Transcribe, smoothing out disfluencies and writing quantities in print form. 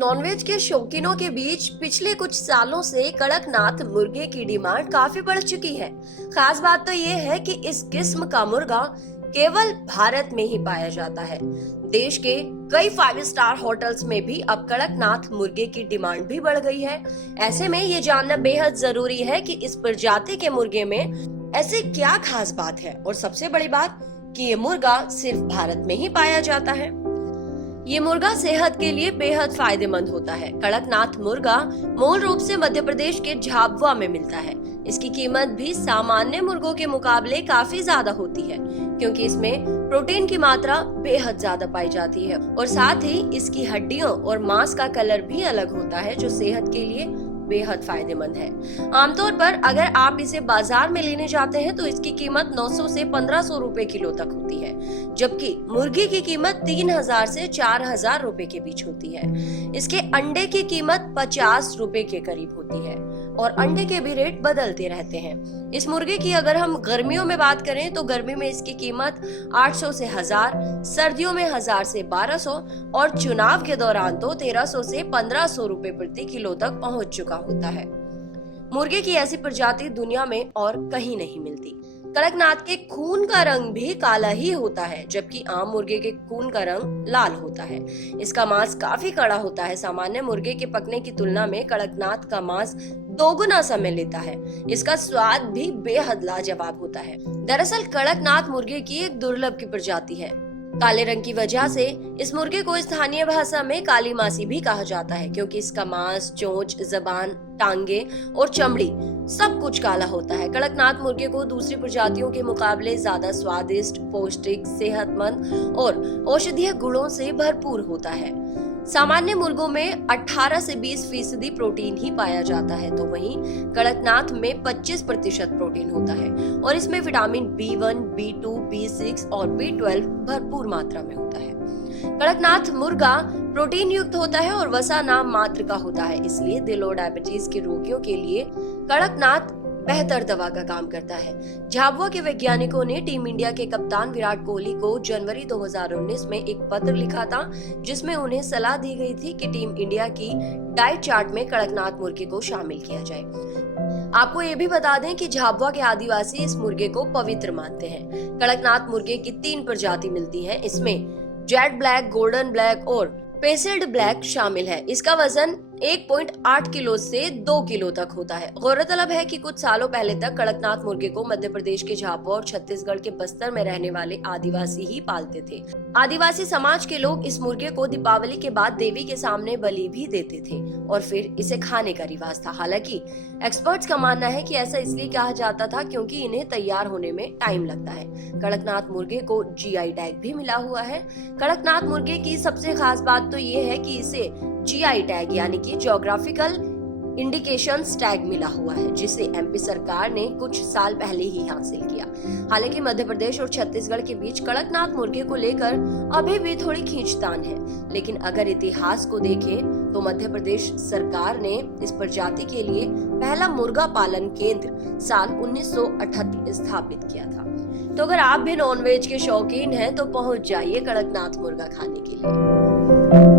Nonveg के शौकीनों के बीच पिछले कुछ सालों से कड़कनाथ मुर्गे की डिमांड काफी बढ़ चुकी है। खास बात तो ये है कि इस किस्म का मुर्गा केवल भारत में ही पाया जाता है। देश के कई 5 स्टार होटल्स में भी अब कड़कनाथ मुर्गे की डिमांड भी बढ़ गई है। ऐसे में ये जानना बेहद जरूरी है कि इस प्रजाति के मुर्गे में ऐसी क्या खास बात है और सबसे बड़ी बात कि ये मुर्गा सिर्फ भारत में ही पाया जाता है। ये मुर्गा सेहत के लिए बेहद फायदेमंद होता है। कड़कनाथ मुर्गा मूल रूप से मध्य प्रदेश के झाबुआ में मिलता है। इसकी कीमत भी सामान्य मुर्गों के मुकाबले काफी ज्यादा होती है, क्योंकि इसमें प्रोटीन की मात्रा बेहद ज्यादा पाई जाती है और साथ ही इसकी हड्डियों और मांस का कलर भी अलग होता है, जो सेहत के लिए बेहद फायदेमंद है। आमतौर पर अगर आप इसे बाजार में लेने जाते हैं तो इसकी कीमत 900 से 1500 रुपए किलो तक होती है, जबकि मुर्गी की कीमत 3000 से 4000 रुपए के बीच होती है। इसके अंडे की कीमत 50 रुपए के करीब होती है और अंडे के भी रेट बदलते रहते हैं। इस मुर्गे की अगर हम गर्मियों में बात करें तो गर्मी में इसकी कीमत 800 से 1000, सर्दियों में 1000 से 1200 और चुनाव के दौरान तो 1300 से 1500 रुपए प्रति किलो तक पहुंच चुका होता है। मुर्गे की ऐसी प्रजाति दुनिया में और कहीं नहीं मिलती। कड़कनाथ के खून का रंग भी काला ही होता है, जबकि आम मुर्गे के खून का रंग लाल होता है। इसका मांस काफी कड़ा होता है। सामान्य मुर्गे के पकने की तुलना में कड़कनाथ का मांस 2 गुना समय लेता है। इसका स्वाद भी बेहद लाजवाब होता है। दरअसल कड़कनाथ मुर्गे की एक दुर्लभ की प्रजाति है। काले रंग की वजह से इस मुर्गे को स्थानीय भाषा में काली मासी भी कहा जाता है, क्योंकि इसका मांस, चोंच, जबान, टांगे और चमड़ी सब कुछ काला होता है। कड़कनाथ मुर्गे को दूसरी प्रजातियों के मुकाबले ज्यादा स्वादिष्ट, पौष्टिक, सेहतमंद और औषधीय गुणों से भरपूर होता है। सामान्य मुर्गों में 18 से 20% प्रोटीन ही पाया जाता है, तो वहीं कड़कनाथ में 25% प्रोटीन होता है और इसमें विटामिन B1, B2, B6 और B12 भरपूर मात्रा में होता है। कड़कनाथ मुर्गा प्रोटीन युक्त होता है और वसा नाम मात्र का होता है, इसलिए दिल और डायबिटीज के रोगियों के लिए कड़कनाथ बेहतर दवा का काम करता है। झाबुआ के वैज्ञानिकों ने टीम इंडिया के कप्तान विराट कोहली को जनवरी 2019 में एक पत्र लिखा था, जिसमें उन्हें सलाह दी गई थी कि टीम इंडिया की डाइट चार्ट में कड़कनाथ मुर्गे को शामिल किया जाए। आपको ये भी बता दें कि झाबुआ के आदिवासी इस मुर्गे को पवित्र मानते हैं। कड़कनाथ मुर्गे की 3 प्रजाति मिलती है। इसमें जेट ब्लैक, गोल्डन ब्लैक और पेसेल्ड ब्लैक शामिल है। इसका वजन 1.8 किलो से 2 किलो तक होता है। गौरतलब है कि कुछ सालों पहले तक कड़कनाथ मुर्गे को मध्य प्रदेश के झाबुआ और छत्तीसगढ़ के बस्तर में रहने वाले आदिवासी ही पालते थे। आदिवासी समाज के लोग इस मुर्गे को दीपावली के बाद देवी के सामने बलि भी देते थे और फिर इसे खाने का रिवाज था। हालांकि एक्सपर्ट्स का मानना है कि ऐसा इसलिए कहा जाता था क्योंकि इन्हें तैयार होने में टाइम लगता है। कड़कनाथ मुर्गे को GI टैग भी मिला हुआ है। कड़कनाथ मुर्गे की सबसे खास बात तो ये है कि इसे GI टैग यानी कि ज्योग्राफिकल इंडिकेशंस टैग मिला हुआ है, जिसे MP सरकार ने कुछ साल पहले ही हासिल किया। हालांकि मध्य प्रदेश और छत्तीसगढ़ के बीच कड़कनाथ मुर्गे को लेकर अभी भी थोड़ी खींचतान है, लेकिन अगर इतिहास को देखें तो मध्य प्रदेश सरकार ने इस प्रजाति के लिए पहला मुर्गा पालन केंद्र साल 1978 स्थापित किया था। तो अगर आप भी नॉनवेज के शौकीन हैं तो पहुंच जाइए कड़कनाथ मुर्गा खाने के लिए।